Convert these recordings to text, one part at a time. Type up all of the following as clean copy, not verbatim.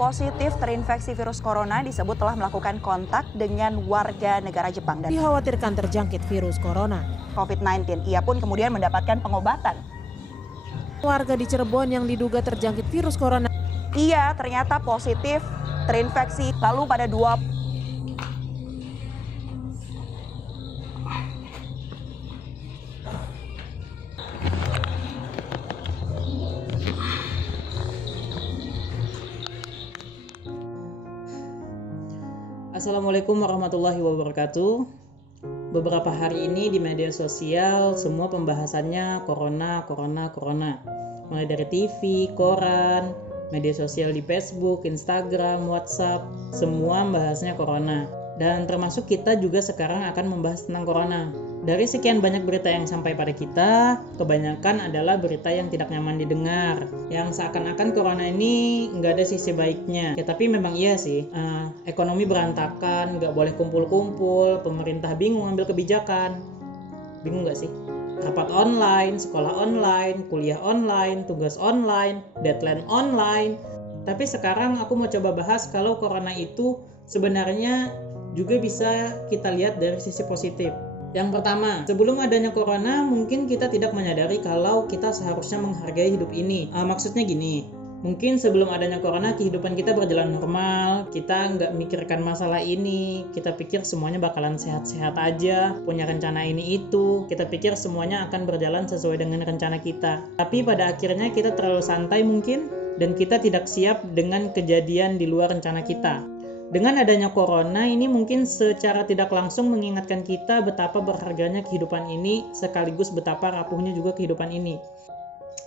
Positif terinfeksi virus corona disebut telah melakukan kontak dengan warga negara Jepang dan dikhawatirkan terjangkit virus corona COVID-19. Ia pun kemudian mendapatkan pengobatan. Warga di Cirebon yang diduga terjangkit virus corona, ia ternyata positif terinfeksi. Lalu pada Assalamualaikum warahmatullahi wabarakatuh. Beberapa hari ini di media sosial semua pembahasannya corona. Mulai dari TV, koran, media sosial di Facebook, Instagram, WhatsApp, semua membahasnya corona. Dan termasuk kita juga sekarang akan membahas tentang corona. Dari sekian banyak berita yang sampai pada kita, kebanyakan adalah berita yang tidak nyaman didengar. Yang seakan-akan corona ini nggak ada sisi baiknya. Ya tapi memang iya sih, ekonomi berantakan, nggak boleh kumpul-kumpul, pemerintah bingung ambil kebijakan. Bingung nggak sih? Rapat online, sekolah online, kuliah online, tugas online, deadline online. Tapi sekarang aku mau coba bahas kalau corona itu sebenarnya juga bisa kita lihat dari sisi positif. Yang pertama, sebelum adanya corona mungkin kita tidak menyadari kalau kita seharusnya menghargai hidup ini. Maksudnya gini, mungkin sebelum adanya corona kehidupan kita berjalan normal, kita nggak mikirkan masalah ini, kita pikir semuanya bakalan sehat-sehat aja, punya rencana ini itu, kita pikir semuanya akan berjalan sesuai dengan rencana kita. Tapi pada akhirnya kita terlalu santai mungkin, dan kita tidak siap dengan kejadian di luar rencana kita. Dengan adanya corona ini mungkin secara tidak langsung mengingatkan kita betapa berharganya kehidupan ini sekaligus betapa rapuhnya juga kehidupan ini.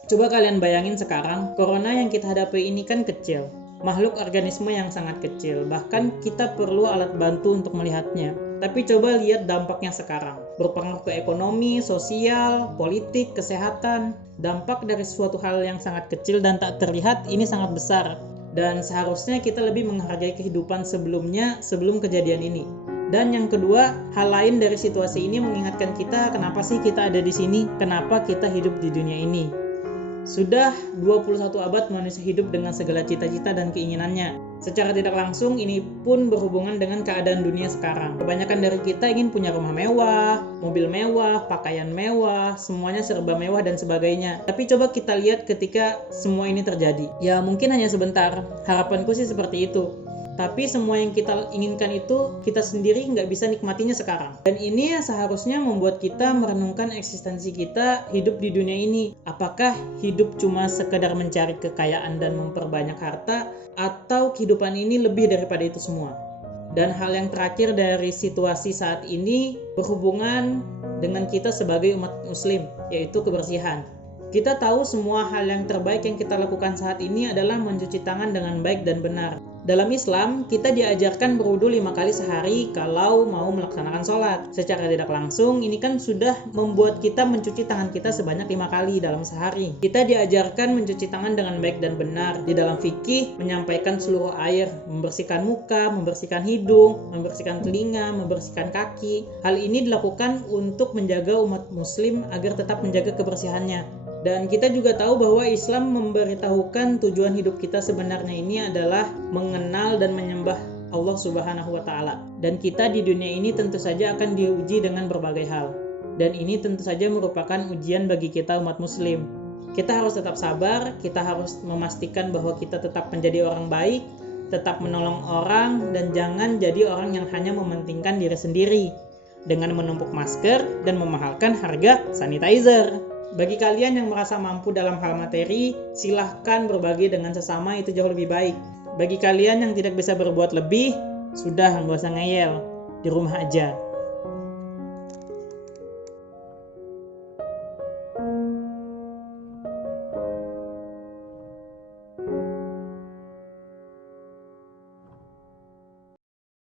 Coba kalian bayangin sekarang, corona yang kita hadapi ini kan kecil, makhluk organisme yang sangat kecil, bahkan kita perlu alat bantu untuk melihatnya. Tapi coba lihat dampaknya sekarang, berpengaruh ke ekonomi, sosial, politik, kesehatan. Dampak dari suatu hal yang sangat kecil dan tak terlihat ini sangat besar. Dan seharusnya kita lebih menghargai kehidupan sebelumnya sebelum kejadian ini. Dan yang kedua, hal lain dari situasi ini mengingatkan kita kenapa sih kita ada di sini, kenapa kita hidup di dunia ini. Sudah 21 abad manusia hidup dengan segala cita-cita dan keinginannya. Secara tidak langsung ini pun berhubungan dengan keadaan dunia sekarang. Kebanyakan dari kita ingin punya rumah mewah, mobil mewah, pakaian mewah, semuanya serba mewah dan sebagainya. Tapi coba kita lihat ketika semua ini terjadi. Ya mungkin hanya sebentar, harapanku sih seperti itu. Tapi semua yang kita inginkan itu kita sendiri nggak bisa nikmatinya sekarang. Dan ini seharusnya membuat kita merenungkan eksistensi kita hidup di dunia ini. Apakah hidup cuma sekedar mencari kekayaan dan memperbanyak harta, atau kehidupan ini lebih daripada itu semua? Dan hal yang terakhir dari situasi saat ini berhubungan dengan kita sebagai umat muslim, yaitu kebersihan. Kita tahu semua hal yang terbaik yang kita lakukan saat ini adalah mencuci tangan dengan baik dan benar. Dalam Islam, kita diajarkan berwudu 5 kali sehari kalau mau melaksanakan sholat. Secara tidak langsung, ini kan sudah membuat kita mencuci tangan kita sebanyak 5 kali dalam sehari. Kita diajarkan mencuci tangan dengan baik dan benar. Di dalam fikih, menyampaikan seluruh air, membersihkan muka, membersihkan hidung, membersihkan telinga, membersihkan kaki. Hal ini dilakukan untuk menjaga umat muslim agar tetap menjaga kebersihannya. Dan kita juga tahu bahwa Islam memberitahukan tujuan hidup kita sebenarnya ini adalah mengenal dan menyembah Allah Subhanahu wa Ta'ala. Dan kita di dunia ini tentu saja akan diuji dengan berbagai hal. Dan ini tentu saja merupakan ujian bagi kita umat muslim. Kita harus tetap sabar, kita harus memastikan bahwa kita tetap menjadi orang baik, tetap menolong orang, dan jangan jadi orang yang hanya mementingkan diri sendiri dengan menumpuk masker dan memahalkan harga sanitizer. Bagi kalian yang merasa mampu dalam hal materi, silahkan berbagi dengan sesama, itu jauh lebih baik. Bagi kalian yang tidak bisa berbuat lebih, sudah nggak usah ngeyel, di rumah aja.